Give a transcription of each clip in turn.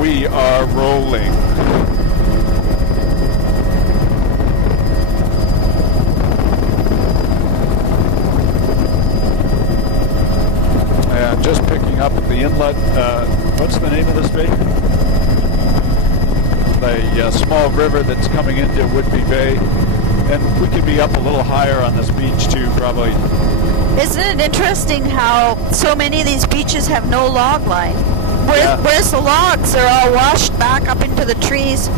We are rolling. And just picking up at the inlet. What's the name of this bay? The small river that's coming into Whidbey Bay. And we could be up a little higher on this beach too, probably. Isn't it interesting how so many of these beaches have no log line? Where's the logs? They're all washed back up into the trees. A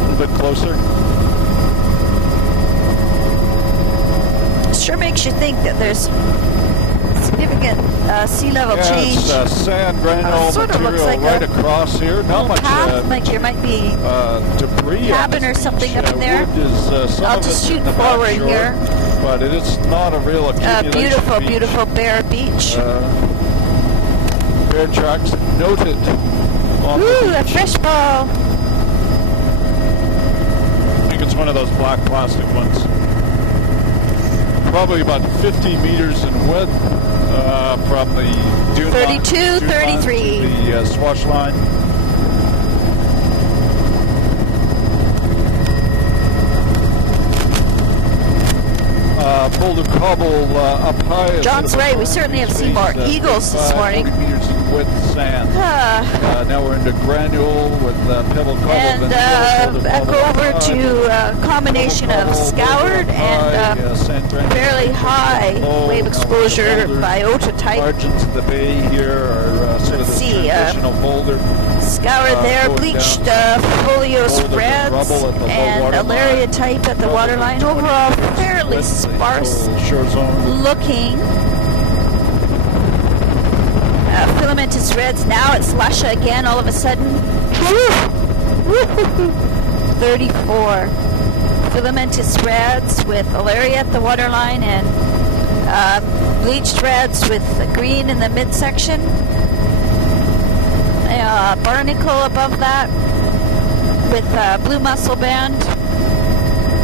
little bit closer. It sure makes you think that there's significant sea level change. It's sand granule sort of looks material like right across here. Not much path, like there might be debris. cabin or something up in there. I'll just shoot forward here. But it is not a real accumulation beautiful, beach. beautiful bare beach. Bear tracks noted on the beach. A fish ball. I think it's one of those black plastic ones. Probably about 50 meters in width from the dune 32, line, 33. The swash line. Boulder Cobble up high. John's right. We certainly have seen more eagles this morning. Meters in width sand. Now we're into granule with pebble cobble. And back over to a combination of scoured and fairly high wave exposure biota type. Margins of the bay here are sort of the traditional boulder. Scoured there, bleached foliose reds and Alaria type at the waterline. Overall, fairly sparse looking. Filamentous reds. Now it's Luscia again all of a sudden. 34. Filamentous reds with Alaria at the waterline and bleached reds with green in the midsection. Barnacle above that with blue mussel band.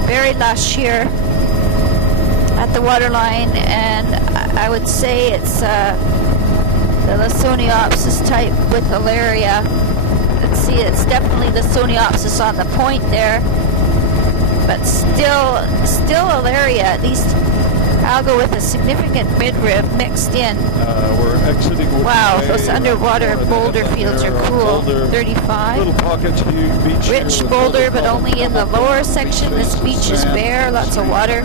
Very lush here at the waterline, and I would say it's the Lawsoniopsis type with Alaria. Let's see, it's definitely Lawsoniopsis on the point there, but still Alaria, at least alga with a significant midrib mixed in. We're exiting. Wow, those underwater boulder fields are cool. 35. Little pockets beach. Rich boulder, but only in the lower section. This beach is bare, lots of water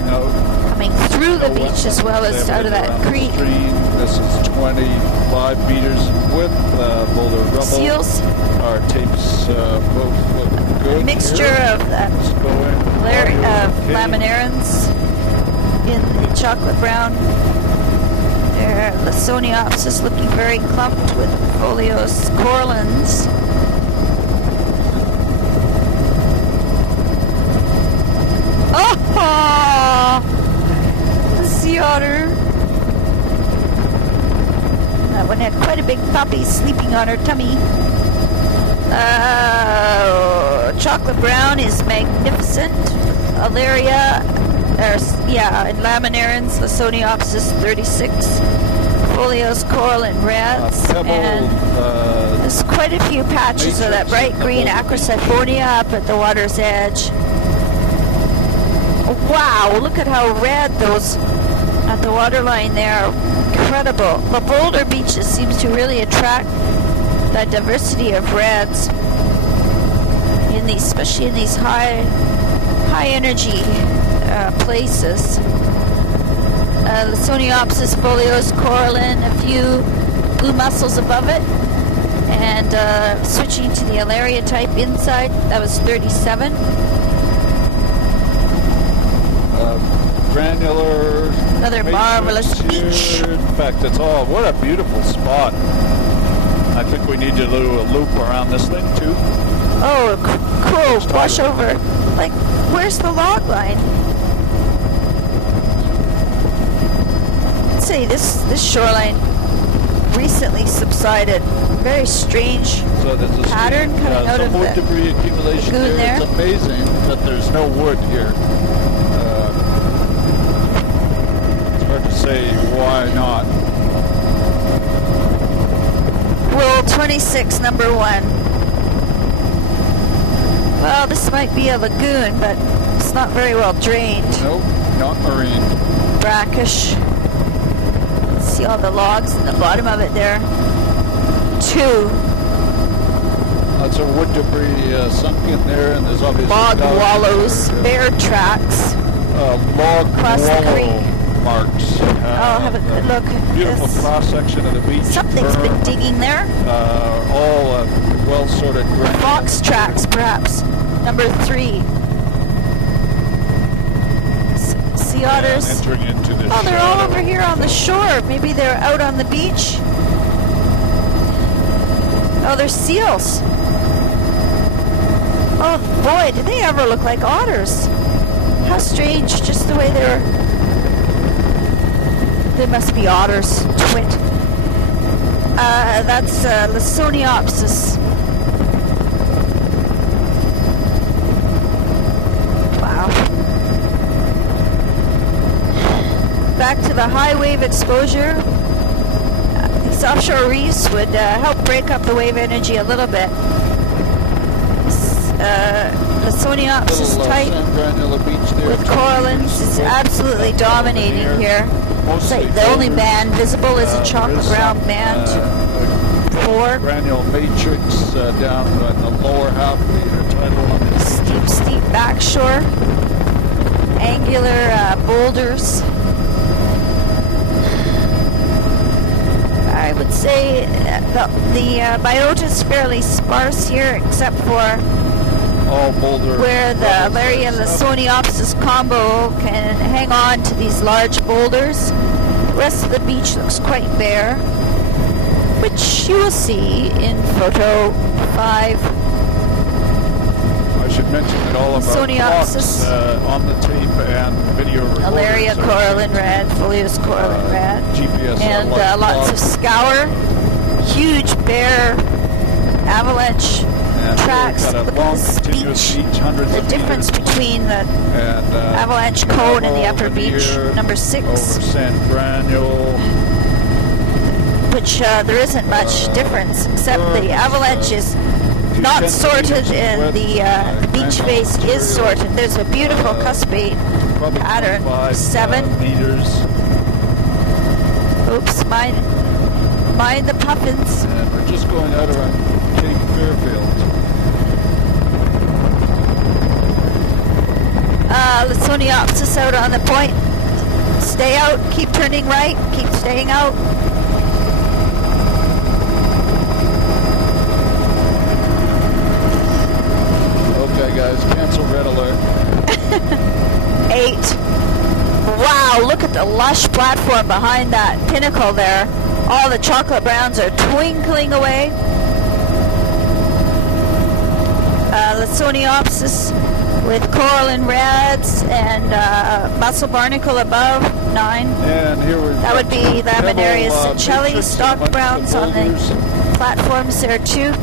coming through the beach as well as out of that creek. This is 25 meters in width. Boulder rubble. Seals. Our tapes both look good. A mixture of laminarans in the chocolate brown. There, Lawsoniopsis looking very clumped with foliose corallines. Oh, the sea otter. That one had quite a big puppy sleeping on her tummy. Chocolate brown is magnificent. Alaria. And laminarans, Lawsoniopsis 36, foliose coral and reds, and there's quite a few patches of that bright green Acrosiphonia up at the water's edge. Wow, look at how red those at the waterline there are. Incredible. The boulder beaches seems to really attract that diversity of reds in these, especially in these high energy places. Lawsoniopsis foliose corallin, a few blue mussels above it, and switching to the Alaria type inside, that was 37. Granular. Another marvelous beach. In fact, it's all, what a beautiful spot. I think we need to do a loop around this thing too. Oh, cool. Wash over. Like, where's the log line? Let's say this shoreline recently subsided. Very strange pattern coming out of the debris accumulation lagoon there. It's amazing that there's no wood here. It's hard to say why not. We'll Level 26, number 1. Well, this might be a lagoon, but it's not very well drained. Nope, not marine. Brackish. See all the logs in the bottom of it there. 2. Lots of wood debris sunk in there, and there's obviously Log dog wallows, there. bear tracks. Log Across the wallow creek. marks. I'll have a good look at Beautiful this. cross section of the beach. Something's been Berm, digging there. all well sorted. Fox tracks, perhaps. Number 3. Sea otters. Entering into this. Oh, they're all over here on the shore. Maybe they're out on the beach. Oh, they're seals. Oh boy, do they ever look like otters? How strange, just the way they're... They must be otters, twit. That's Lysoniopsis. Wow. Back to the high wave exposure. These offshore reefs would help break up the wave energy a little bit. Lysoniopsis type with corallines is absolutely dominating here. It's like the only band visible is a chocolate brown band. 4. Granule matrix down in the lower half of the intertidal on the Steep backshore. Angular boulders. I would say the biota is fairly sparse here, except for all boulder where the Alaria Lysoniopsis combo can hang on to these large boulders. The rest of the beach looks quite bare, which you will see in photo 5. I should mention that all of our Lysoniopsis. clocks on the tape and video recorders Alaria are corallin red, Folius corallin red, GPS and lots of scour, huge bare avalanche tracks. Look at this beach. The difference between the avalanche cone and the upper beach, number 6, over sand granule. which there isn't much difference, except the avalanche is not sorted and the beach face is sorted. There's a beautiful cuspate pattern. 7. Meters. Oops, mind the puffins. And we're just going out around Cape Fairfield. Lysoniopsis out on the point. Stay out, keep turning right, keep staying out. Okay guys, cancel red alert. 8. Wow, look at the lush platform behind that pinnacle there. All the chocolate browns are twinkling away. Lysoniopsis with corallin reds and mussel barnacle above, 9. And here we're That would be Laminaria Sincelli, stock browns on the platforms there too.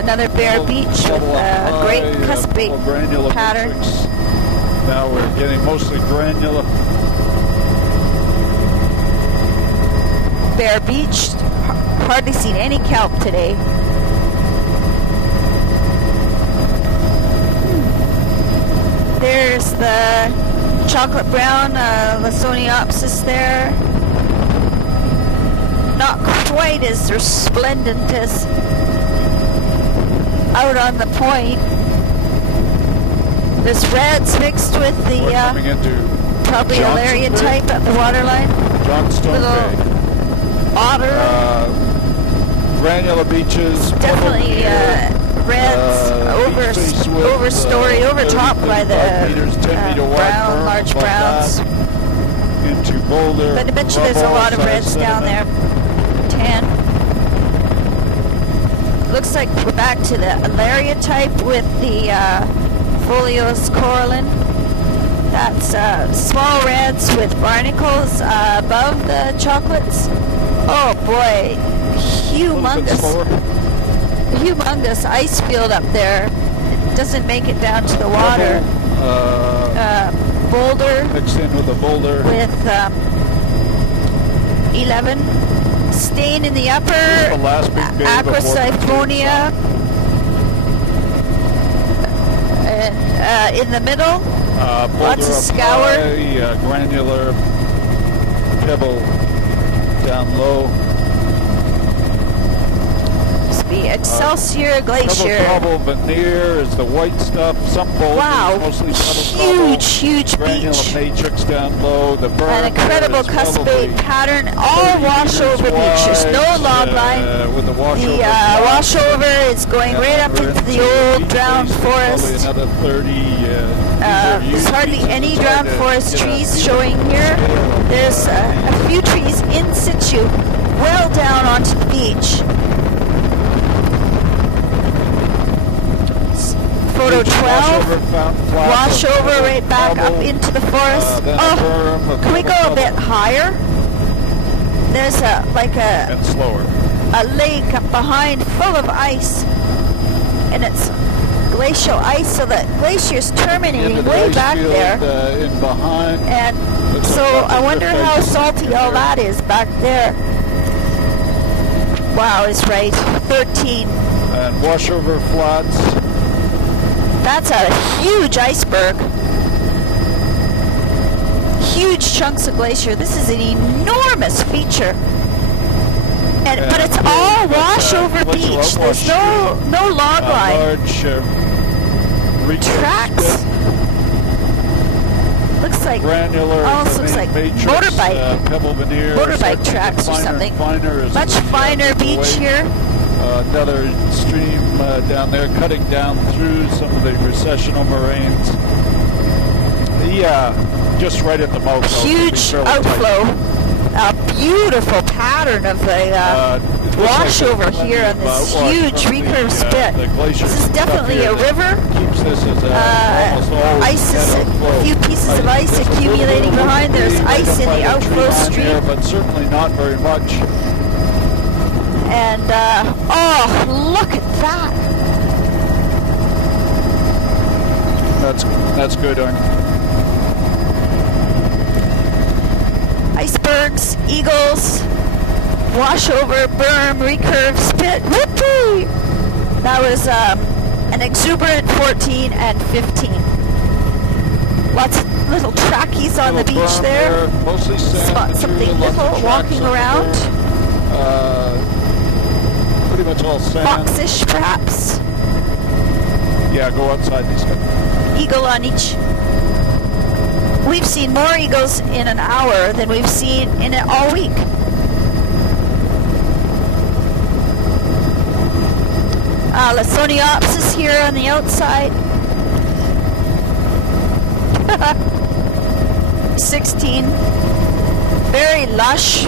Another bare beach with a great cuspate pattern. Now we're getting mostly granular. Bare beach, hardly seen any kelp today. There's the chocolate brown Lysoniopsis there. Not quite as resplendent as out on the point. There's reds mixed with the Coming into probably Johnson Alaria Bay. type at the waterline. Johnstone Little Bay. otter. Granular beaches. Definitely reds overstory, overtopped by the brown, large browns. Into boulder. But I bet you there's a lot of reds down there. 10. Looks like we're back to the Alaria type with the Folios corallin. That's small reds with barnacles above the chocolates. Oh boy, humongous ice field up there. It doesn't make it down to the water. Boulder Mixed in with a boulder. with 11. Stain in the upper, the last big bay Acrosiphonia, and in the middle, lots of scour. Granular pebble down low. Must be Excelsior Glacier. Pebble veneer is the white stuff. Some boulders, Wow, mostly huge granular beach. matrix down low. The berm An incredible is cuspate pattern, all washover beach. There's no log line. With the washover, washover is going right up into the old drowned forest. Probably another 30. There's hardly any drowned forest trees showing here. There's a few trees in situ, well down onto the beach. Photo 12, washover right back up into the forest. Can we go a bit higher? There's and slower. a lake up behind full of ice, and it's glacial ice, so the glacier's terminating way back there. In behind. And so I wonder how salty all that is back there. Wow, it's right. 13. And washover flats. That's a huge iceberg. Huge chunks of glacier. This is an enormous feature. But it's all washover beach. There's no log line. Large tracks. Looks like granular. almost looks like matrix, motorbike pebble veneer, tracks or something. Finer Much finer beach here. Another stream down there cutting down through some of the recessional moraines. Yeah, just right at the mouth. Huge outflow. A beautiful pattern of the washover here on this huge recurve spit. This is definitely a river. Keeps this as ice is a few pieces of ice accumulating behind. There's ice in the outflow stream. But certainly not very much. And, oh, look at that. That's good, Arnie. Icebergs, eagles, washover, berm, recurve, spit. Whoopee! That was an exuberant 14 and 15. Lots of little trackies on the beach there. Mostly sand. Spot something little walking around. Pretty much all sand. Foxish, perhaps. Yeah, go outside these guys. Eagle on each. We've seen more eagles in an hour than we've seen in it all week. Lithoniopsis here on the outside. 16. Very lush,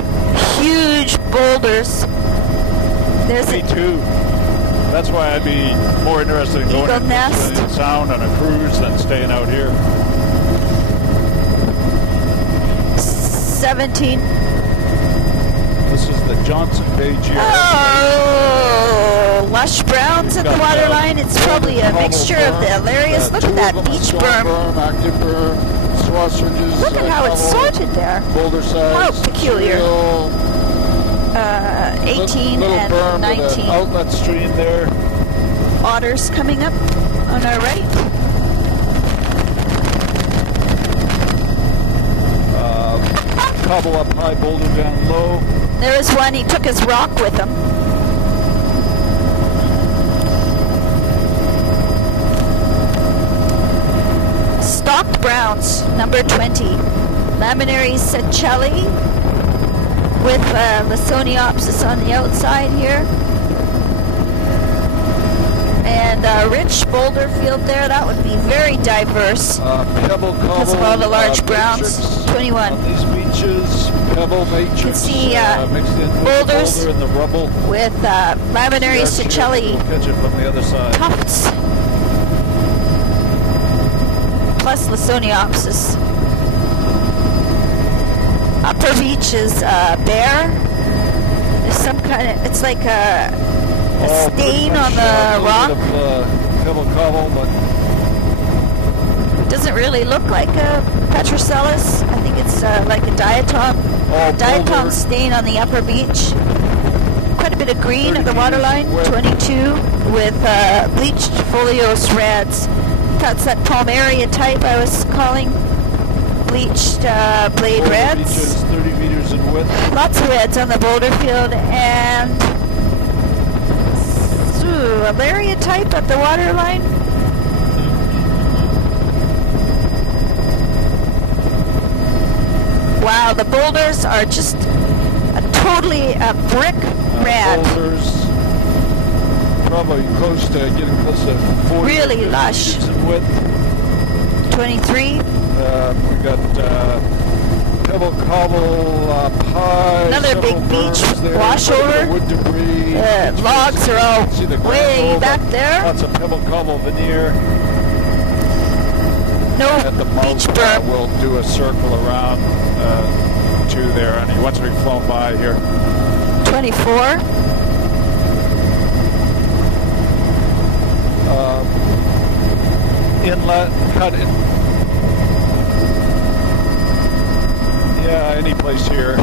huge boulders. There's Me too. That's why I'd be more interested in going to Sound on a cruise than staying out here. 17. This is the Johnson Bay Gear. Oh, lush browns at the waterline. It's probably a mixture of the Alarius. Look at that beach berm. Active berm, swath ridges. Look at how it's sorted there. Boulder size. How peculiar. 18 and 19. Outlet stream there. Otters coming up on our right. Cobble up high, boulder down low. There is one. He took his rock with him. Stocked browns, number 20. Laminaries Secelli with Lithoniopsis on the outside here. And a rich boulder field there. That would be very diverse. Pebble cobble. Because of all the large browns. 21. On these beaches, pebble matrix. You can see mixed in with boulders the boulder and the rubble. With Laminaries Secelli We'll catch it from the other side. tufts. Plus Lithoniopsis. Upper beach is bare. There's some kind of, it's like a stain on the rock. Pebble cobble, but doesn't really look like a Petrocelis. I think it's like like a diatom. All Diatom boulder. stain on the upper beach. Quite a bit of green 30 at the waterline. meters width. 22 with bleached folios reds. That's that Palmaria type I was calling. Bleached blade Boulder reds. Beaches, 30 meters in width. Lots of reds on the boulder field and a Lariat type at the waterline. Wow, the boulders are just totally a brick red. Boulders, probably close to getting close to 40 Really 50 lush. meters in width. 23. We got pebble cobble pie. Another several big beach berms there, washover. wood debris. Logs are all See the way gravel, back but there. Lots of pebble cobble veneer. No At the beach mouth, berm. we'll do a circle around to there, and once we've flown by here. 24. Inlet, cut in. Yeah, any place here.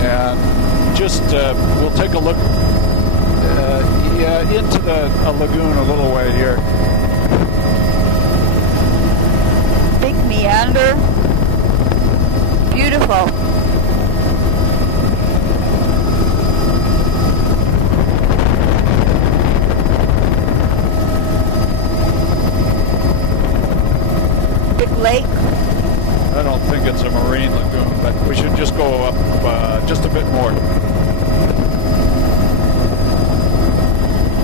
And just, we'll take a look into a lagoon a little way here. Big meander. Beautiful. Big lake. I don't think it's a marine lagoon, but we should just go up just a bit more.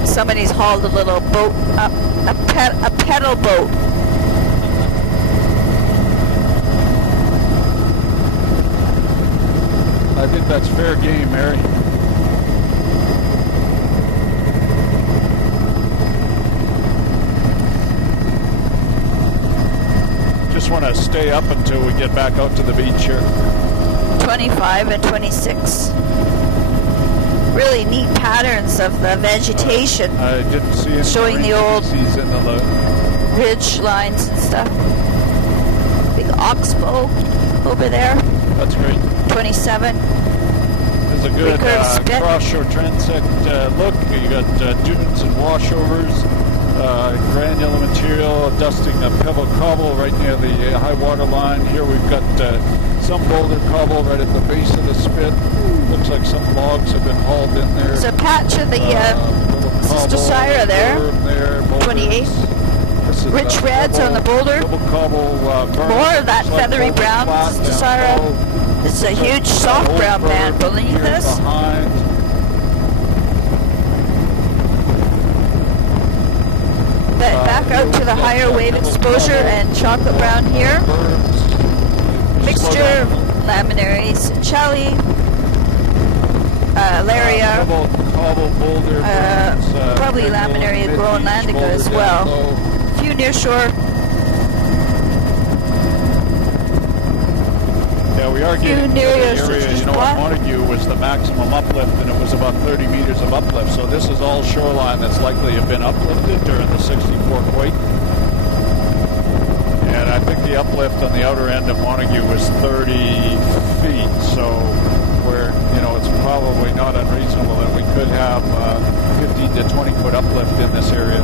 Somebody's hauled a little boat up, a pedal boat. I think that's fair game, Mary. Just want to stay up until we get back out to the beach here. 25 and 26. Really neat patterns of the vegetation, I didn't see any Showing the marine old- species in the ridge lines and stuff. Big oxbow over there. That's great. 27. There's a good Recurve spit. cross-shore transect look. You got dunes and washovers, granular material, dusting of pebble cobble right near the high water line. Here we've got some boulder cobble right at the base of the spit. Looks like some logs have been hauled in there. There's a patch of the Little Sister cobble, Syra there. berm there, boulders. 28. This is, Rich reds on the boulder. Pebble cobble, berm. More of that Looks like feathery boulder brown, flat Sister down Syra. low. This is a huge Old soft brown berm band beneath here this. behind. Back out to the higher wave exposure and chocolate brown here. Mixture of laminaries, Chelly, Laria, probably Laminaria groenlandica as well. A few nearshore. Yeah, we are getting to the near area. Sisters You know, Bluff. at Montague was the maximum uplift, and it was about 30 meters of uplift. So this is all shoreline that's likely to have been uplifted during the 64 quake. And I think the uplift on the outer end of Montague was 30 feet. So we're, you know, it's probably not unreasonable that we could have 15 to 20 foot uplift in this area.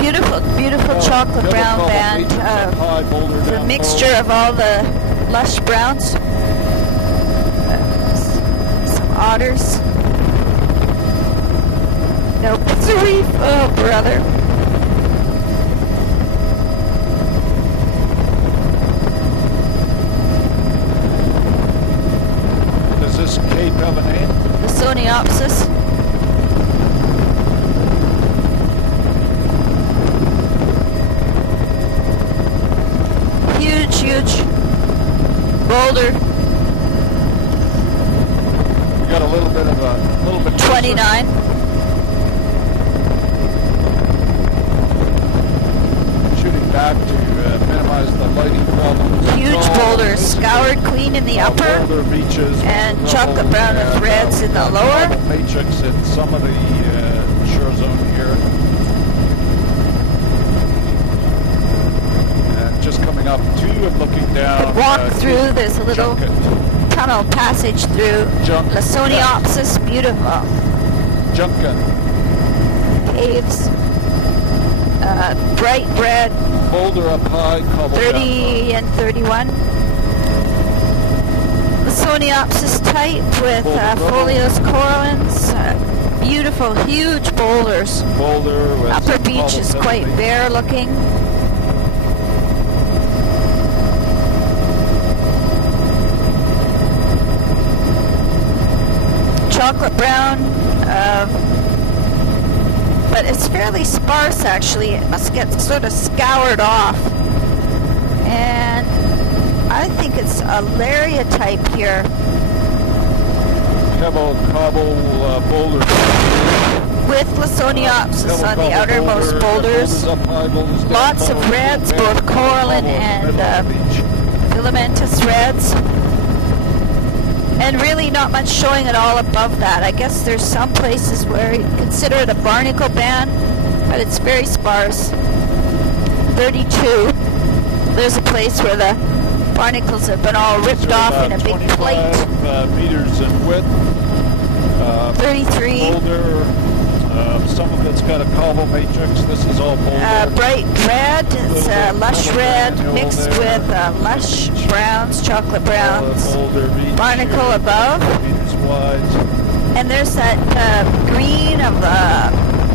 Beautiful, beautiful chocolate brown band. It's a mixture of all the lush browns. Some otters. Nope, it's a reef. Oh, brother. Does this cape have a name? The Soniopsis. Huge boulder. We got a little bit of a little bit. 29. Shooting back to minimize the lighting problems. Huge boulder, scoured clean in the upper, Boulder beaches and with chocolate rubble brown with and, reds in the lower. rubble matrix in some of the shore zone here. And just coming coming up to and looking down. Walk through. There's a little Junkin. tunnel passage through Lasoniopsis. Beautiful. Junkin. Caves. Bright red. Boulder up high. 30 and 31. Lasoniopsis type with Folios corallans. Beautiful, huge boulders. Boulder with Upper beach is quite bare looking. Chocolate brown, but it's fairly sparse actually. It must get sort of scoured off. And I think it's a Laria type here. Pebble cobble boulder. With Lasoniopsis on the outermost boulders. Lots of reds, both coralline and filamentous reds. And really not much showing at all above that. I guess there's some places where you consider it a barnacle band, but it's very sparse. 32. There's a place where the barnacles have been all ripped off in a big plate. 25 meters in width. 33. Boulder. Some of it's got a cobble matrix. This is all boulder. Bright red. It's lush red mixed with lush browns, chocolate browns. Barnacle above. Meters wide. And there's that green of the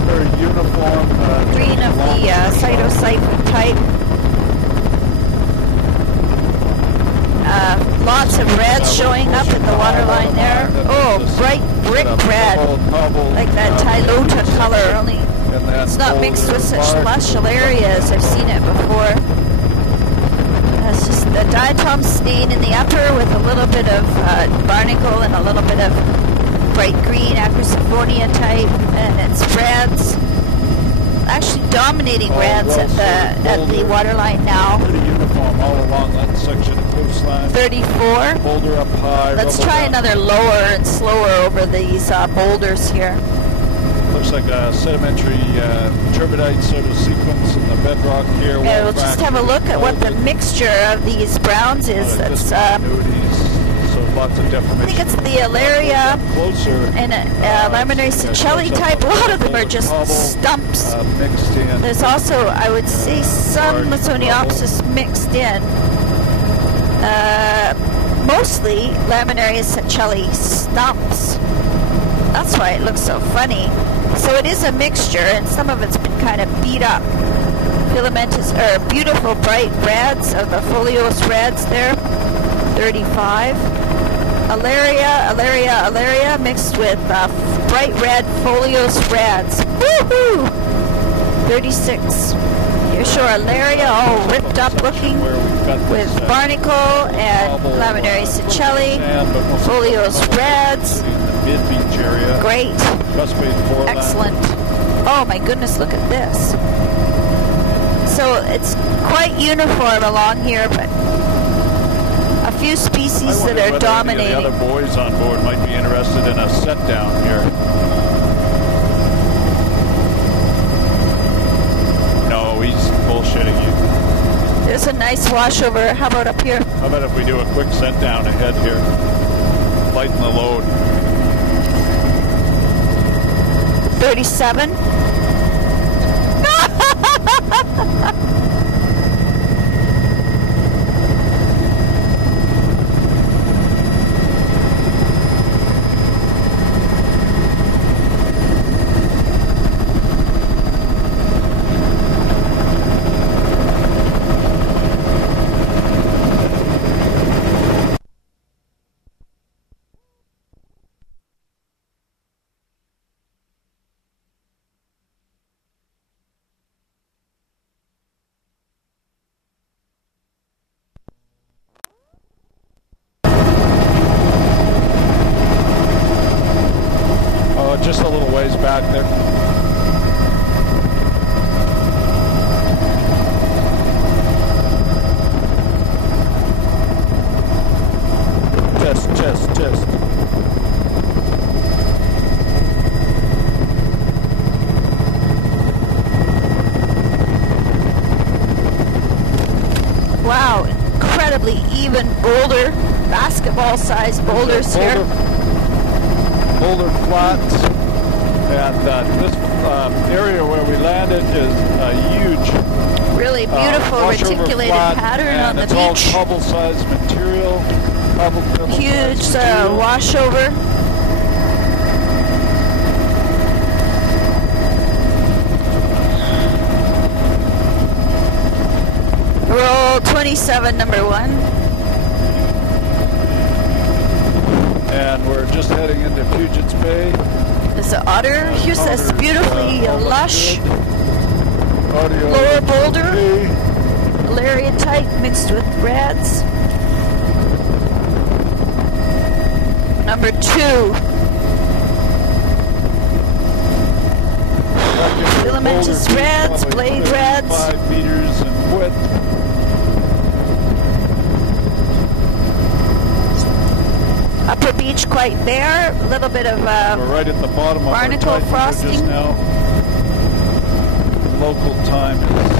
Very uniform. green of the cytosiphon type. Lots of reds showing up at the waterline there. Oh, bright brick red, like that Tylota color, only it's not mixed with such lush areas. I've seen it before. It's just the diatom stain in the upper with a little bit of barnacle and a little bit of bright green Acrosiphonia type, and it's reds. Actually dominating reds at the waterline now. Pretty uniform all along that section of coastline. 34. Boulder up high. Let's try another lower and slower over these boulders here. Looks like a sedimentary turbidite sort of sequence in the bedrock here. Yeah, we'll just have a look at what the mixture of these browns is. That's so lots of deformation. I think it's the Alaria Closer. and Laminaria Seychelles type. A lot of them are just stumps. Mixed in. There's also, I would say, some Lasoniopsis mixed in. Mostly Laminaria Seychelles stumps. That's why it looks so funny. So it is a mixture, and some of it's been kind of beat up. Filamentous, beautiful bright reds of the Folios reds there. 35. Alaria mixed with bright red Folios reds. Woohoo! 36. You're sure Alaria all ripped up looking with barnacle and Laminaria Seychelles, Folios reds. Mid-beach area. Great. Excellent. Oh my goodness, look at this. So it's quite uniform along here, but a few species that are dominating. The other boys on board might be interested in a set down here. No, he's bullshitting you. There's a nice washover. How about up here? How about if we do a quick set down ahead here? Lighten the load. 37. even boulder, basketball-sized boulders here. Boulder flats, and this area where we landed is a huge, really beautiful washover reticulated flat, pattern and on the it's beach. all cobble-sized material. Huge washover. Roll 27, number 1. And we're just heading into Puget's Bay. There's an otter. Here's this beautifully lush Audio lower boulder. okay. Lariatite mixed with reds. Number 2. Filamentous reds, Probably blade reds. 5 meters in width. Upper beach quite bare. A little bit of We're right at the bottom of barnacle our tide meter just frosting. now. Local time is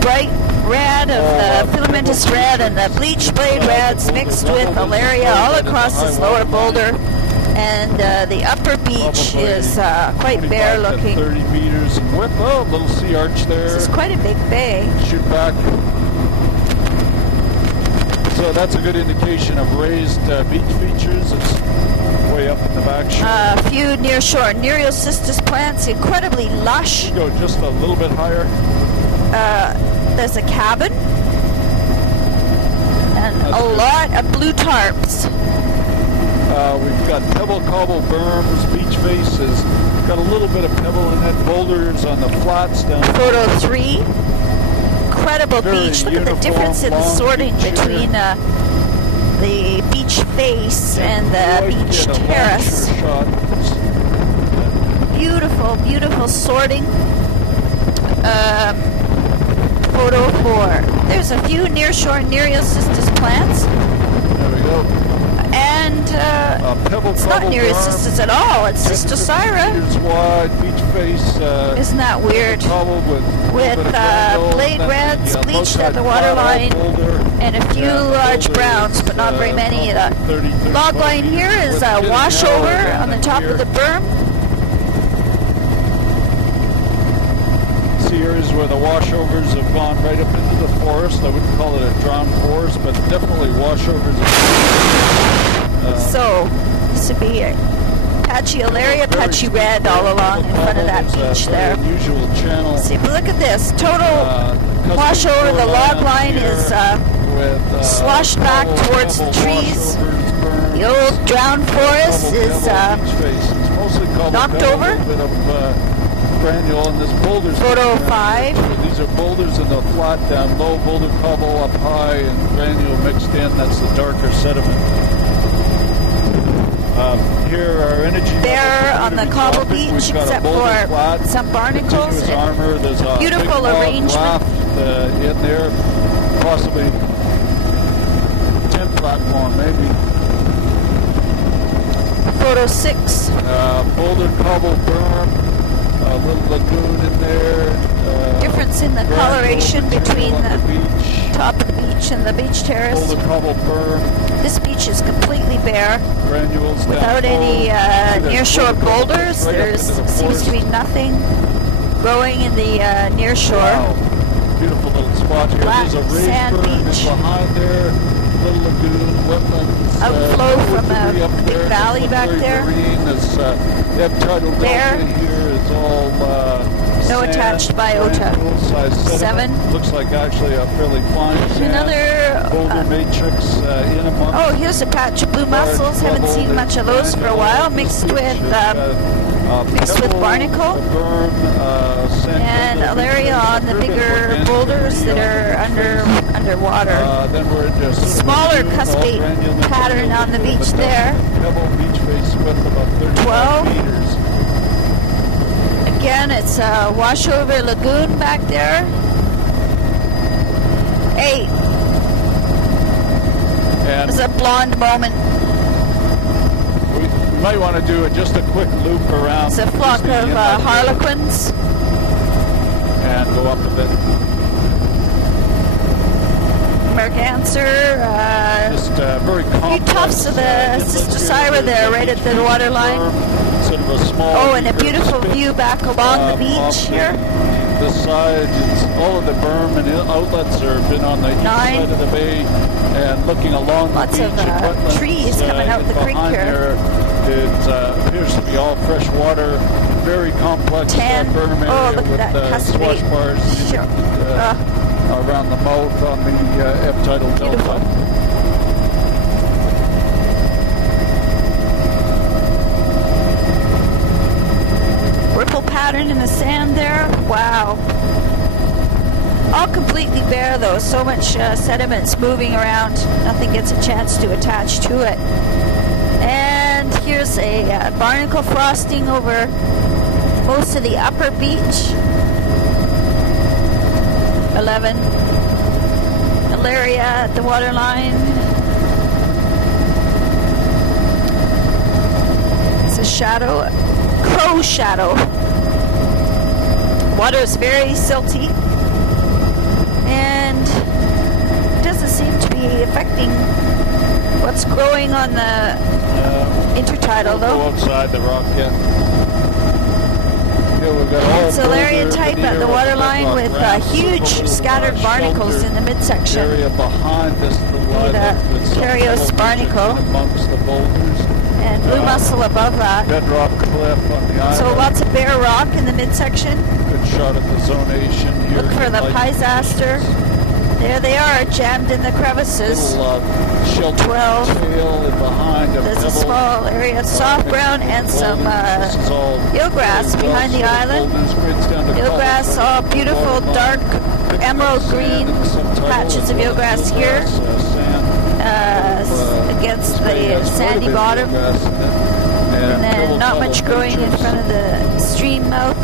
bright red of the filamentous red and the bleach blade reds mixed with alaria all across this lower boulder. And the upper beach probably is quite 25 bare to looking. 30 meters in width. Oh, little sea arch there. This is quite a big bay. Shoot back. So that's a good indication of raised beach features. It's way up in the back shore. A few near shore Nereocystis plants, incredibly lush. Go just a little bit higher. There's a cabin and That's a good. lot of blue tarps. We've got pebble cobble berms, beach faces. Got a little bit of pebble in it. Boulders on the flats down. Photo 3. Incredible Very beach. Look at the uniform, difference in the long sorting beach between here. the beach face and the Like beach get a terrace. long shot. Beautiful, beautiful sorting. Photo 4. There's a few nearshore Nereocystis plants, There we go. and Pebble it's not cobble Nereocystis at all. It's 10 to 50 Cystocyra. meters wide, beach face. Isn't that weird? Cobble with Blade reds bleached at the waterline, and a few large browns, but not very many. The log line here is a washover on the top of the berm. See areas where the washovers have gone right up into the forest. I wouldn't call it a drowned forest, but definitely washovers. So, this would be a patchy alaria, patchy red all along in front of that beach there. Unusual channel. See, but look at this. Total washover. The log line is sloshed back towards the trees. The old drowned forest is knocked over. Granule and this boulders. Photo 5. These are boulders in the flat down low, boulder cobble up high, and granule mixed in. That's the darker sediment. Here are energy There on the cobble beach, We've got a except boulder for flat, some barnacles. continuous armor. There's a Beautiful big log arrangement. raft, in there, possibly tent platform maybe. Photo 6. Boulder cobble berm, a little lagoon in there. Difference in the coloration between the beach. top of the beach and the beach terrace. Boulder cobble berm, This beach is completely bare, granules down without low. any See, there's nearshore boulder boulders. right up There into the seems to be forest. nothing growing in the near shore. Wow. Beautiful little spot here. Flat There's a raised sand berm beach. behind there. Little lagoon, wetlands. Outflow from a debris up big there. valley Looks back very there. Marine. This ebb tidal There. delta here is all No sand, attached biota. granule-sized sediment. 7. Looks like actually a fairly fine sand. Another. Boulder matrix in amongst. Oh, here's a patch of blue mussels. Haven't seen much of those for a while. Mixed with barnacle and alaria on the bigger boulders that are underwater. Then we're into Smaller cuspate pattern on the beach there. Pebble beach face width about 35 12. meters. Again, it's a washover lagoon back there. 8. And It's a blonde moment. we might want to do just a quick loop around. It's a flock just the of inlet here. harlequins. up a bit. Merganser, Just very complex. few tufts of the Sister Syra there, right at the waterline. Sort of a small. Oh, and a beautiful view back along the beach here. This side, it's all of the berm and outlets have been on the east side of the bay, and looking along Lots the beach of and wetlands, trees coming out the creek behind here. There, it appears to be all fresh water, very complex berm area Oh, look with at that swash bars around the mouth on the ebb tidal delta. Ripple pattern in the sand there. Wow. All completely bare though. So much sediments moving around. Nothing gets a chance to attach to it. And here's a barnacle frosting over most of the upper beach. 11. Alaria at the waterline. It's a shadow. Crow shadow. Water is very silty and doesn't seem to be affecting what's growing on the intertidal though. Go outside the rock, yeah. Here we've got all It's Alaria type at the waterline with huge scattered barnacles in the midsection. Area behind this Carios barnacle. Amongst the boulders. And blue mussel above that. Bedrock cliff on the island. So lots of bare rock in the midsection. Good shot at the zonation here. Look for the Pyzaster. There they are, jammed in the crevices. Little shelter 12. tail behind a There's a pebble. small area of soft brown and some eelgrass behind the island. Eelgrass, all beautiful dark emerald green patches of eelgrass here. Against the sandy bottom, and then not much growing in front of the stream mouth.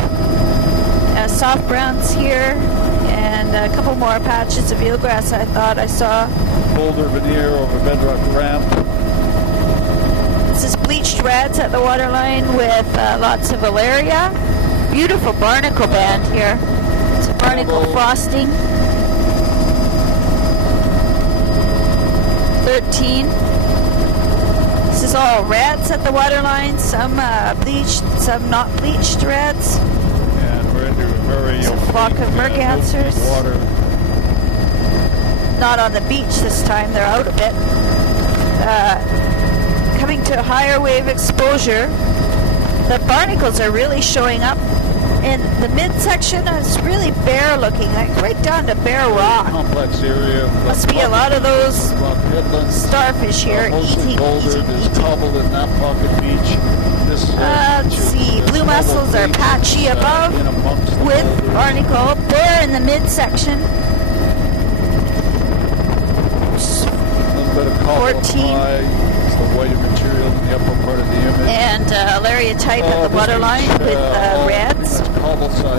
Soft browns here, and a couple more patches of eelgrass I thought I saw. Boulder veneer over bedrock ramp. This is bleached reds at the waterline with lots of Alaria. Beautiful barnacle band here. It's a barnacle frosting. 13. This is all reds at the waterline, some bleached, some not bleached reds. And we're into a very flock of mergansers. Water. Not on the beach this time, they're out a bit. Coming to a higher wave exposure, the barnacles are really showing up. In the midsection, it's really bare looking, like right down to bare rock. Complex area. Must be a lot of those starfish here eating. There's cobble in that pocket beach. Let's see, blue mussels are patchy above with barnacle, bare in the midsection. 14. It's the white material in the upper part of the image. And Alaria type at the waterline with reds.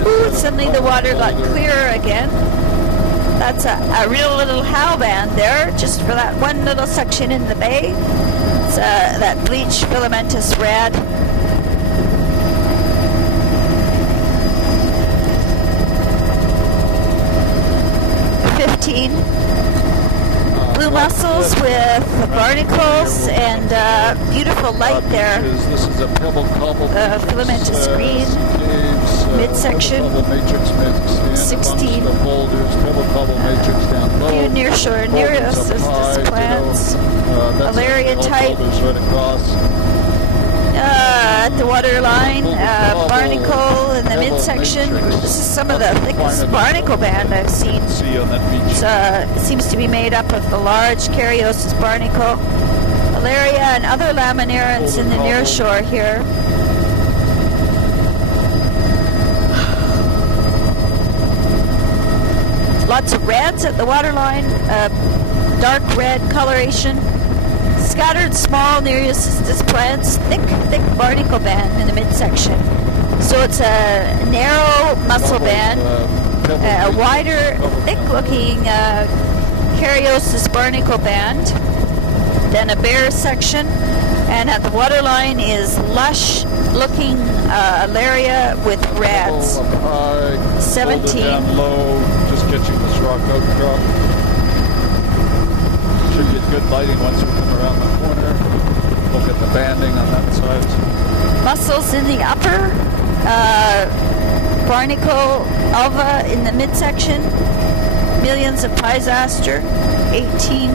Ooh, suddenly the water got clearer again. That's a real little halband there, just for that one little section in the bay. It's that bleached filamentous red. Blue mussels with barnacles and beautiful light there. This is a pebble cobble. Filamentous green. Midsection. 16. The boulders, pebble cobble matrix down low. Few nearshore Nereus plants. Alaria type. Right across. At the waterline, barnacle in the midsection. This is some of the thickest barnacle band I've seen. It seems to be made up of the large Carios barnacle, Alaria, and other laminarans in the nearshore here. Lots of reds at the waterline, dark red coloration. Scattered small Nereus plants, thick barnacle band in the midsection. So it's a narrow mussel band, a wider, thick-looking Carios barnacle band, then a bare section, and at the waterline is lush, looking area with reds. Up high, 17. down low, just catching this rock outcrop. Should get good lighting once we come around the corner. Look at the banding on that side. Mussels in the upper, barnacle alva in the midsection, millions of Physaster, 18,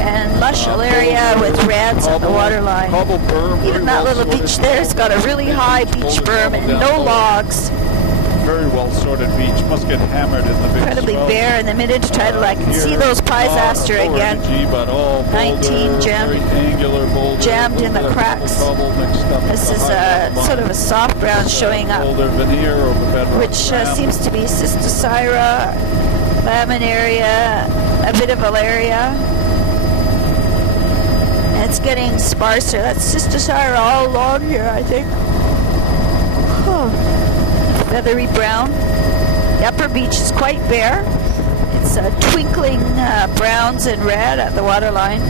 and lush area with reds at the waterline. Even that little beach there's got a really high beach berm and no logs. Very well sorted beach. Must get hammered in the big Incredibly swell. bare in the mid-intertidal. I can see those Physaster again. But all 19 jammed, angular boulder, jammed in the cracks. This is sort of a soft brown showing up, which seems to be Cysticerra, Laminaria, a bit of Alaria. And it's getting sparser. That's Cysticerra all along here, I think. Feathery brown. The upper beach is quite bare. It's twinkling browns and red at the waterline.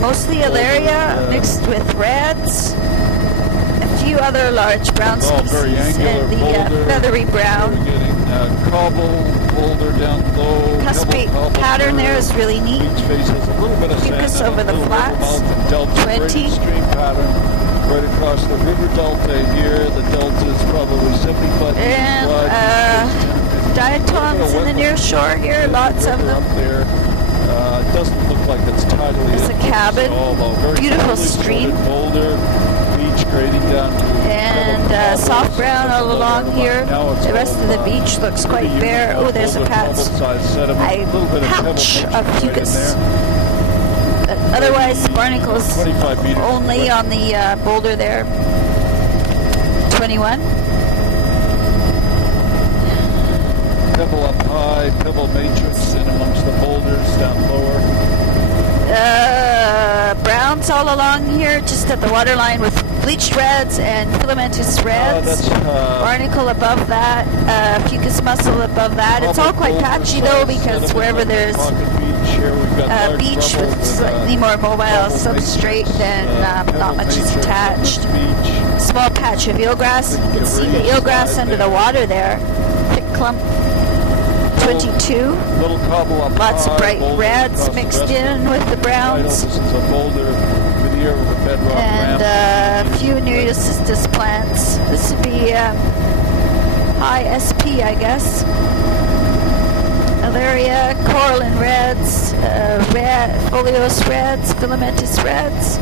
Mostly Alaria mixed with reds. A few other large brown species and the feathery brown. We're getting cobble boulder down low. Cuspate pattern there is really neat. Each face has a little bit of Fucus sand over the flats. 20. Stream pattern. Right across the river delta here. The delta is probably 75 meters and wide. diatoms in the near shore here, lots of them. Up there. It doesn't look like it's tidally. There's a cabin, beautiful stream, boulder, beach grading down to and soft brown all along here. The rest of the beach looks quite bare. Oh, there's a patch of fucus. Otherwise, barnacles only on the boulder there. 21. Pebble up high, pebble matrix in amongst the boulders down lower. Browns all along here, just at the waterline with bleached reds and filamentous reds. Barnacle above that, fucus mussel above that. It's all quite patchy though, because wherever there's beach with slightly more mobile substrate, then not much is attached. Small patch of eelgrass. You can see the eelgrass under the water there. Thick clump. 22. Lots of bright reds mixed in with the browns. And a few Nereocystis plants. This would be high SP, I guess. Alaria, coralline reds, foliose reds, filamentous reds.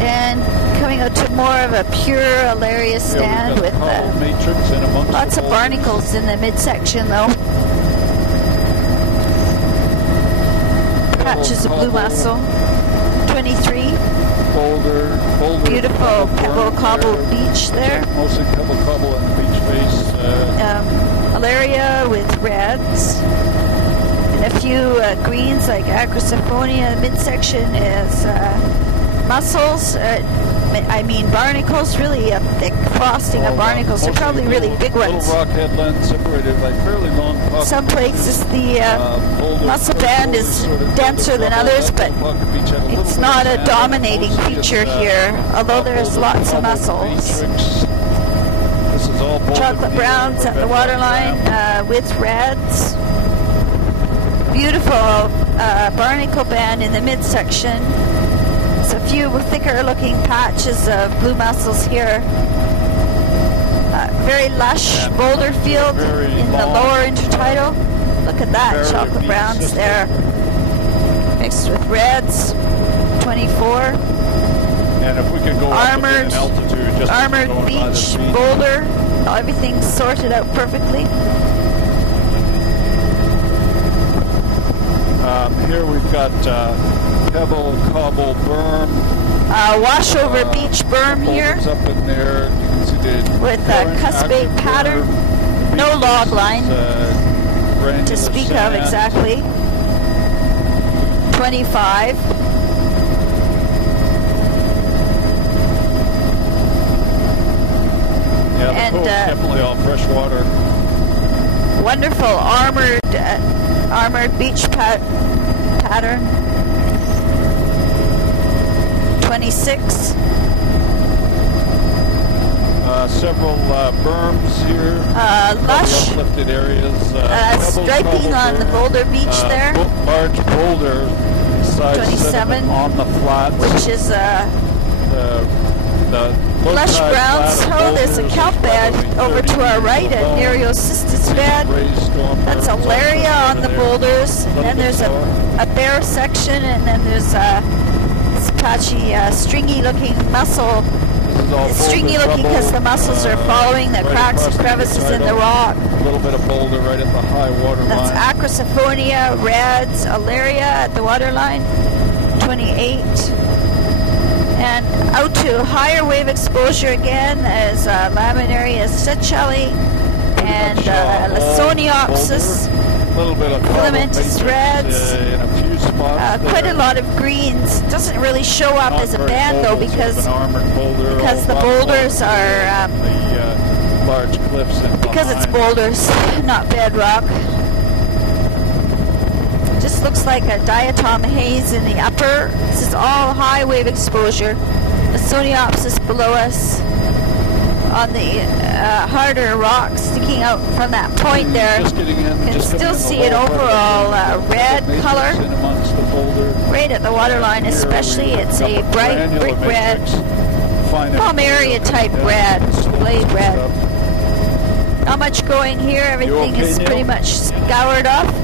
And coming out to more of a pure Alaria stand with lots of barnacles in the midsection though. Patches of blue mussel. 23. Beautiful pebble cobble beach there. Mostly pebble cobble in the beach face. Alaria with reds. And a few greens like Acrosiphonia. Midsection is mussels. Barnacles, really a thick frosting of barnacles. They're probably really big ones. Rock headland separated by fairly long pockets. Some places the mussel band is denser than others, but it's not a dominating feature here, although there's lots of mussels. Chocolate browns at the waterline with reds. Beautiful barnacle band in the midsection. A few thicker looking patches of blue mussels here. Very lush boulder field in the lower intertidal. Look at that, chocolate browns there. Mixed with reds. 24. And if we could go armored, altitude, just armored beach boulder. Everything's sorted out perfectly. Here we've got pebble cobble berm. Washover beach berm here. Up in there. You can see the with a cuspate pattern. No log line to speak of exactly. 25. Yeah, the cove's definitely all fresh water. Wonderful armored beach pattern. 26. Several berms here. Lush. Uplifted areas. Striping on the boulder beach there. Large boulder size 27. on the flats. Which is the lush browns. Oh, there's a kelp bed over to our right at Nereocystis bed. That's Alaria on the boulders. And then there's a bare section, and then there's this patchy, stringy-looking mussel. It's stringy looking because the mussels are following the cracks and crevices in the rock. A little bit of boulder right at the high water line. That's Acrosiphonia, Reds, Alaria at the waterline, 28. And out to higher wave exposure again is Laminaria Sechelli and Lysoniopsis. A little bit of Filamentous Reds. In a few spots. Quite a lot of greens. Doesn't really show up as a band though because the boulders are the large cliffs in because it's boulders, not bedrock. Just looks like a diatom haze in the upper. This is all high wave exposure. The Lysoniopsis below us on the harder rocks sticking out from that point there. You can still see an overall red color right at the waterline, especially. It's a bright brick red, Palmaria type red, blade red. Not much going here. Everything is pretty much scoured off.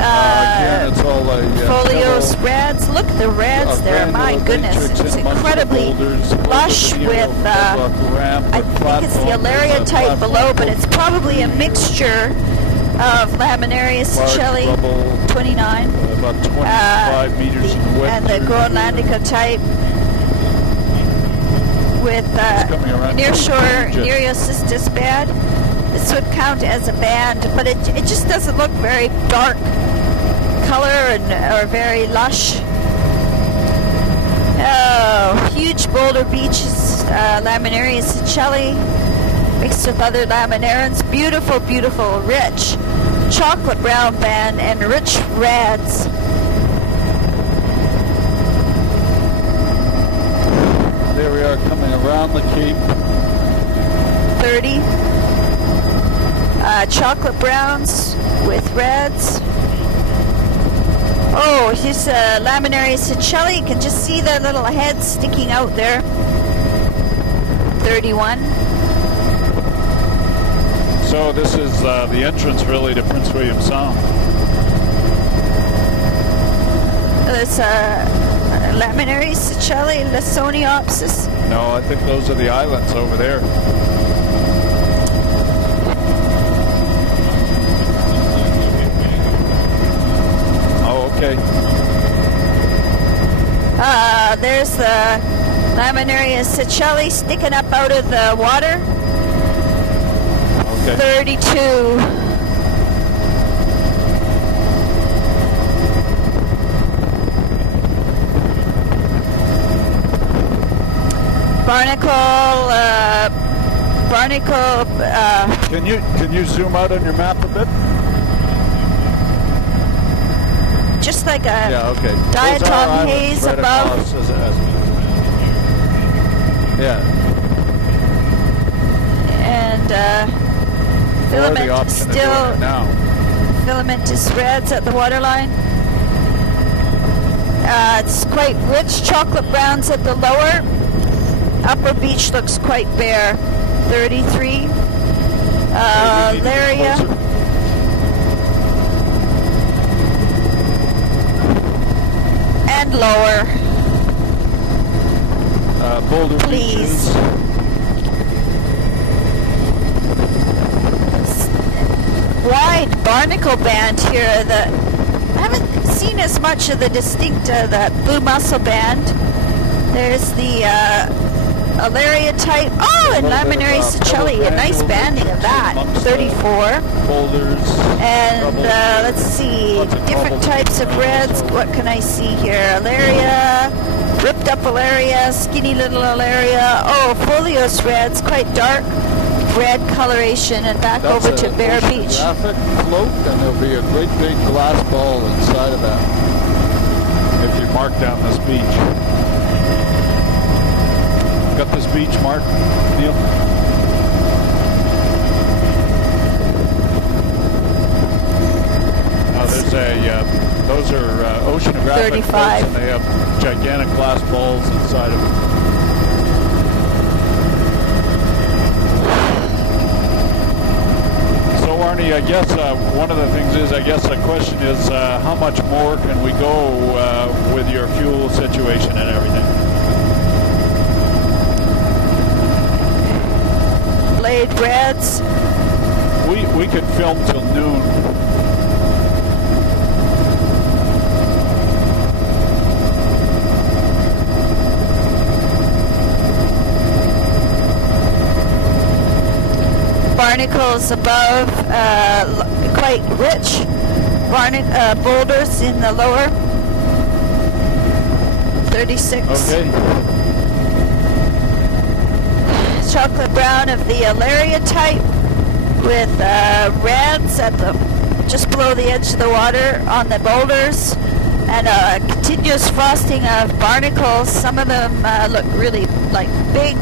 Again, it's all Folios reds. Look at the reds there. My goodness, it's incredibly lush with. I think it's the Alaria type below, but it's probably a mixture of Laminaria Sechelli, 29, about 25 meters in width, and the Groenlandica type with nearshore Nereocystis bed. This would count as a band, but it just doesn't look very dark color or very lush. Oh, huge boulder beaches, Laminaria Sechelli mixed with other laminarans. Beautiful, beautiful, rich chocolate brown band and rich reds. There we are coming around the cape. 30. Chocolate browns with reds. Oh, here's Laminaria Sechelli. You can just see the little head sticking out there. 31. So this is the entrance really to Prince William Sound. There's Laminaria Sechelli, Lysoniopsis. No, I think those are the islands over there. Okay. There's the Laminaria Sechelli sticking up out of the water. Okay. 32. Barnacle. Can you zoom out on your map a bit? Just like a okay. diatom haze right above. Yeah. And filament still now. Filamentous reds at the waterline. It's quite rich chocolate browns at the lower. Upper beach looks quite bare. 33. Alaria. And lower. Boulder please. Beaches. Wide barnacle band here. I haven't seen as much of the distinct that blue mussel band. There's the Alaria type. Oh, and Laminaria Sechelli. A nice banding of that. 34. Boulders. And let's see, different types of reds. What can I see here? Alaria, ripped up Alaria, skinny little Alaria. Oh, Folios reds, quite dark red coloration, and back That's over to an Bear Beach. oceanographic float, and there'll be a great big glass ball inside of that if you mark down this beach. Got this beach marked, Neil? Now there's those are oceanographic 35. floats, and they have gigantic glass balls inside of them. So Arnie, I guess one of the things is, I guess the question is, how much more can we go with your fuel situation and everything? Blade reds. We could film till noon. Barnacles above, quite rich. Boulders in the lower. 36. Okay. Chocolate brown of the Alaria type with reds at the just below the edge of the water on the boulders, and a continuous frosting of barnacles. Some of them look really like big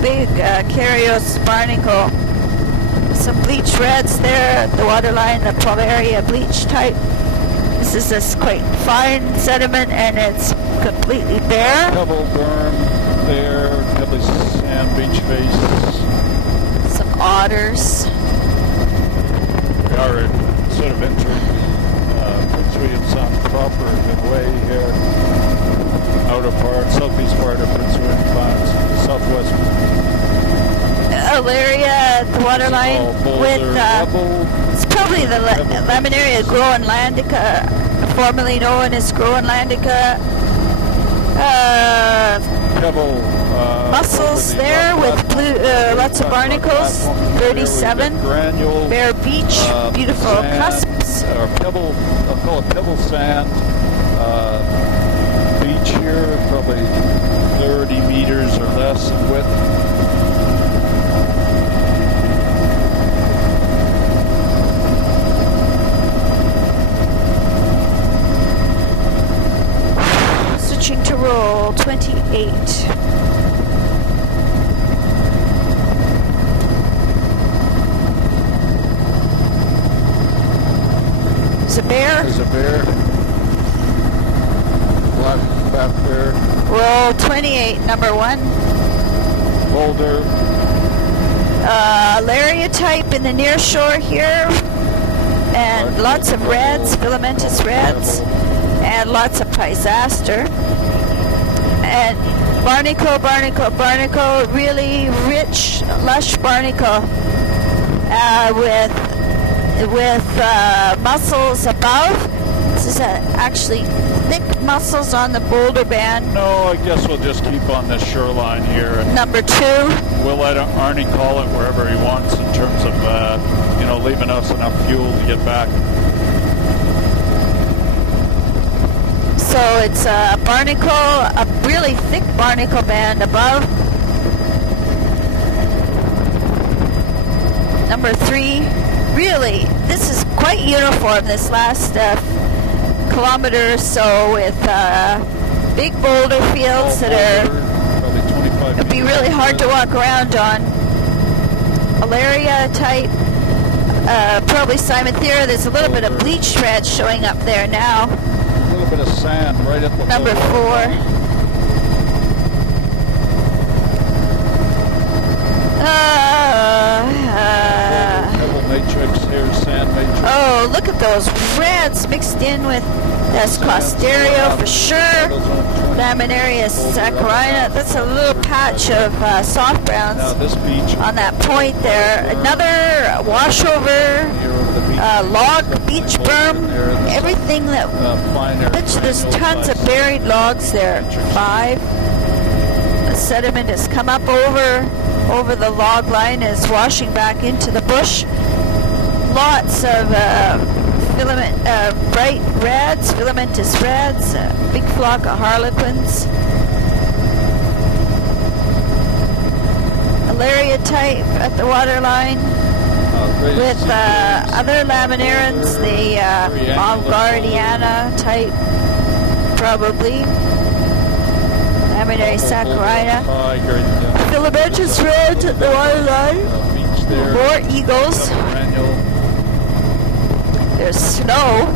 Carios barnacle. Some bleach reds there at the waterline, the Plavaria bleach type. This is this quite fine sediment, and it's completely bare. Pebble berm there, pebbly sand beach face. Some otters. We are sort of entering Prince William Sound proper in a way here. Outer part, southeast part of Prince William Sound, southwest. Alaria at the waterline with it's probably the Laminaria groenlandica, formerly known as groenlandica. Pebble Mussels there with blue, lots of barnacles. 37. Granule, Bear Beach, beautiful sand, cusps. Or pebble, I'll call it pebble sand beach here, probably 30 meters or less in width. Switching to roll 28. There's a bear. There's a bear. Black bear. Roll 28, number 1. Boulder. Alaria type in the near shore here. And lots of reds, filamentous reds. And lots of Pisaster. And barnacle, really rich, lush barnacle with mussels above. This is actually thick mussels on the boulder band. No, I guess we'll just keep on this shoreline here. And Number 2. we'll let Arnie call it wherever he wants in terms of, leaving us enough fuel to get back. So it's a barnacle, a really thick barnacle band above. Number 3, really, this is quite uniform, this last kilometer or so, with big boulder fields that are, probably 25 it'd be really hard to walk around on. Alaria type, probably Cymathera. There's a little bit of bleach red showing up there now. A little bit of sand right at the Number 4. Pebble matrix, here's sand matrix. Oh, look at those reds mixed in with that's Closterio for sure. Laminaria saccharina. That's a little patch of soft browns Now this beach on that point there. Another washover, log, beach berm, everything that. There's tons of buried logs there. 5. The sediment has come up over the log line, is washing back into the bush. Lots of bright reds, filamentous reds, a big flock of harlequins. Alaria type at the waterline. with other laminarans, the Malgardiana type, probably. Laminary saccharina. Filamentous reds at the waterline. More eagles. There's snow.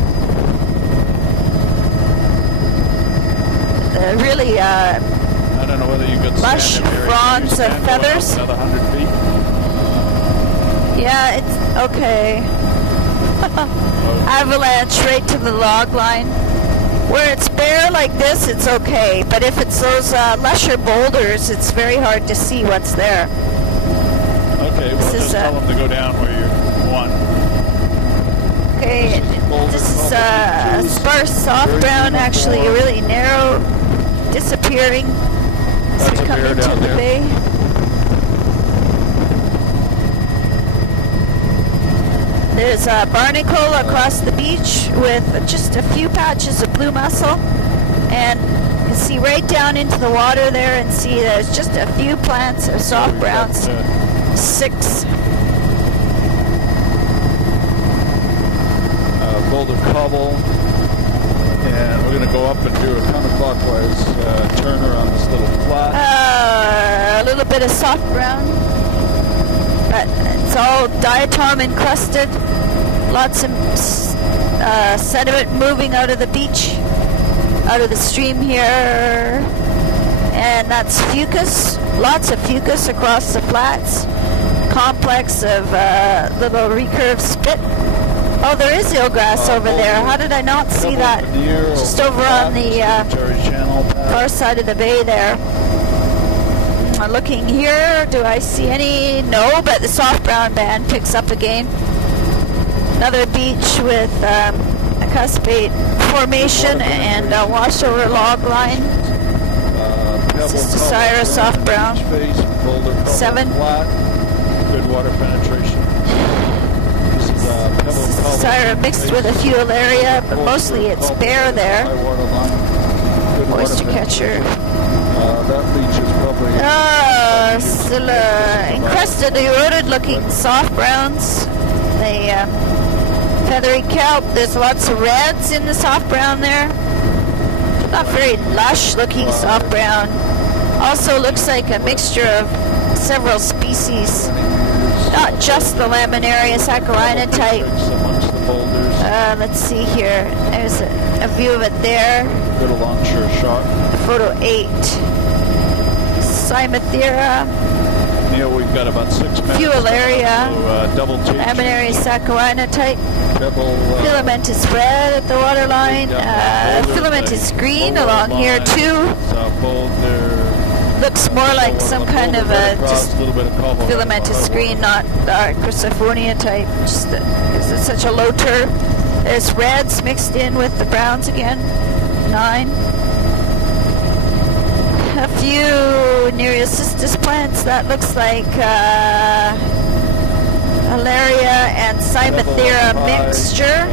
Really I don't know whether you could lush fronds of feathers. Another 100 feet. Yeah, it's okay. Avalanche right to the log line. Where it's bare like this, it's okay. But if it's those lusher boulders, it's very hard to see what's there. Okay, well, just tell them to go down where you're one. Okay, this is sparse soft brown, actually really narrow, disappearing as we come into the bay. There's a barnacle across the beach with just a few patches of blue mussel, and you can see right down into the water there and see there's just a few plants of soft browns. 6. Boulder cobble, and we're going to go up and do a counterclockwise turn around this little flat. A little bit of soft brown, but it's all diatom encrusted. Lots of sediment moving out of the beach, out of the stream here, and that's fucus. Lots of fucus across the flats. Complex of little recurved spit. Oh, there is eelgrass over there. How did I not see that? Just over on the far side of the bay there. Looking here, do I see any? No, but the soft brown band picks up again. Another beach with a cuspate formation and a washover log line. Cystosira soft brown. 7. Good water penetration. Cystosira mixed with a few area, but mostly it's bare there. Oyster catcher. That beach is probably still encrusted, eroded looking soft browns. The feathery kelp. There's lots of reds in the soft brown there. Not very lush looking soft brown. Also looks like a mixture of several species. Not just the Laminaria saccharina type. Let's see here. There's a view of it there. Good alongshore shot. Photo 8. Cymathera. Neil, we've got about 6 minutes. Fuelaria. Double change. Laminaria saccharina type. Filamentous red at the waterline. Filamentous green along here too. Looks more like some kind of a just filamentous green, not Chrysophonia type. Just because it's such a low turf. There's reds mixed in with the browns again. 9. A few Nereocystis plants. That looks like Alaria and Cymathera mixture.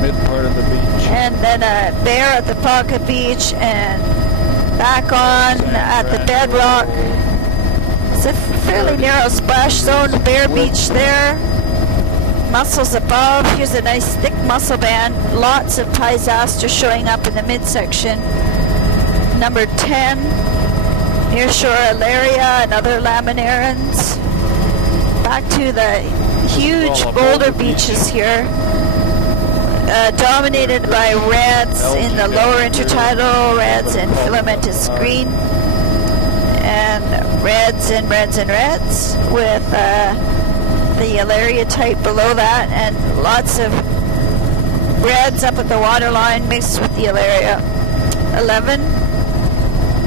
Mid part of the beach. And then a bear at the Pocket Beach, and back on at the bedrock. It's a fairly narrow splash zone. Bear Beach there. Mussels above. Here's a nice thick mussel band. Lots of Physaster showing up in the midsection. Number 10. Nearshore Alaria and other laminarans. Back to the huge boulder beaches here. Dominated by reds in the lower intertidal, reds and filamentous green, and reds and reds and reds with the Alaria type below that, and lots of reds up at the waterline mixed with the Alaria. 11.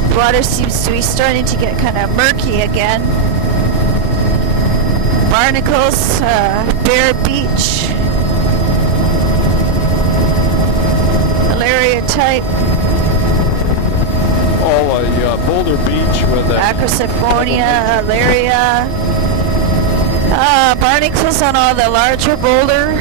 The water seems to be starting to get kind of murky again. Barnacles, Bear Beach. Alaria type. All a boulder beach with a Acrosiphonia, Alaria. Barnacles on all the larger boulder.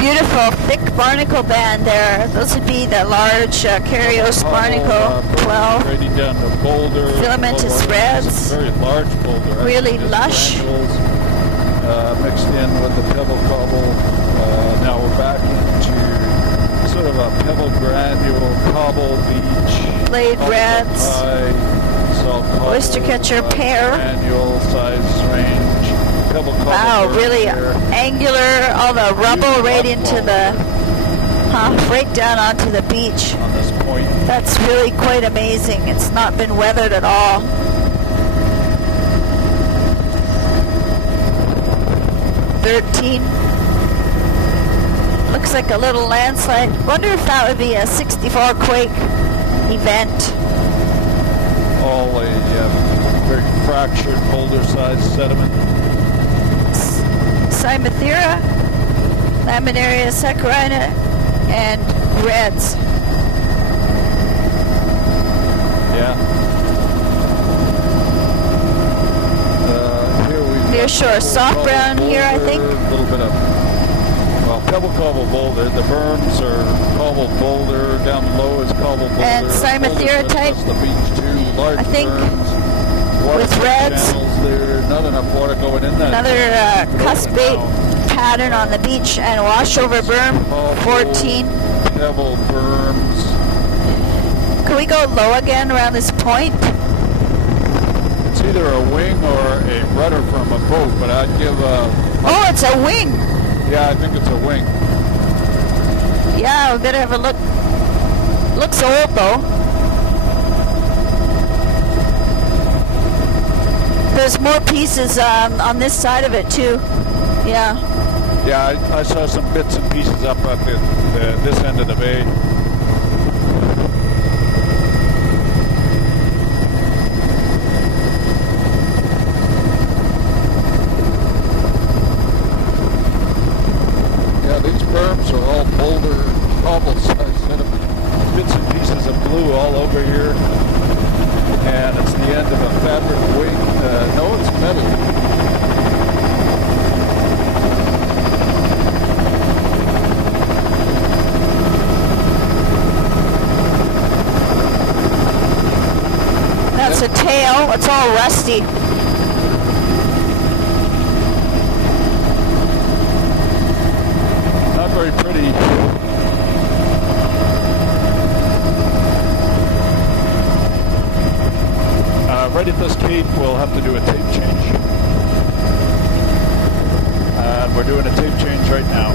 beautiful thick barnacle band there. Those would be the large Carios barnacle 12. Grading down to boulder. Filamentous reds. Very large boulder. Really Just lush. granules, mixed in with the pebble cobble. Now we're back into sort of a pebble granule cobble beach. Blade reds. High, salt cobble, Oyster catcher pear. Granule size range. Pebble cobble. Wow, bird really pear. angular. All the rubble right into the, right down onto the beach. On this point. That's really quite amazing. It's not been weathered at all. Looks like a little landslide. Wonder if that would be a 64 quake event. All a very fractured boulder-sized sediment. Cymathera, Laminaria saccharina, and reds. Yeah. Here we Near shore, soft brown here, I think. A little bit of, well, pebble cobble boulder. The berms are cobbled boulder. Down low is cobbled boulder. And Cymathera type, the beach too. Large I think, berms. Water with reds. channels there. Not enough water going in that. Another cuspate pattern on the beach and washover berm, 14. Pebble berms. Can we go low again around this point? It's either a wing or a rudder from a boat, but I'd give a... Oh, it's a wing. Yeah, I think it's a wing. Yeah, we better have a look. Looks old though. There's more pieces on this side of it too. Yeah. Yeah, I saw some bits and pieces up at this end of the bay. Yeah, these berms are all boulder, cobble-sized sediment. Bits and pieces of blue all over here. And it's the end of a fabric wing. No, it's metal. That's a tail. It's all rusty. Not very pretty. Right at this cape, we'll have to do a tape change. And we're doing a tape change right now.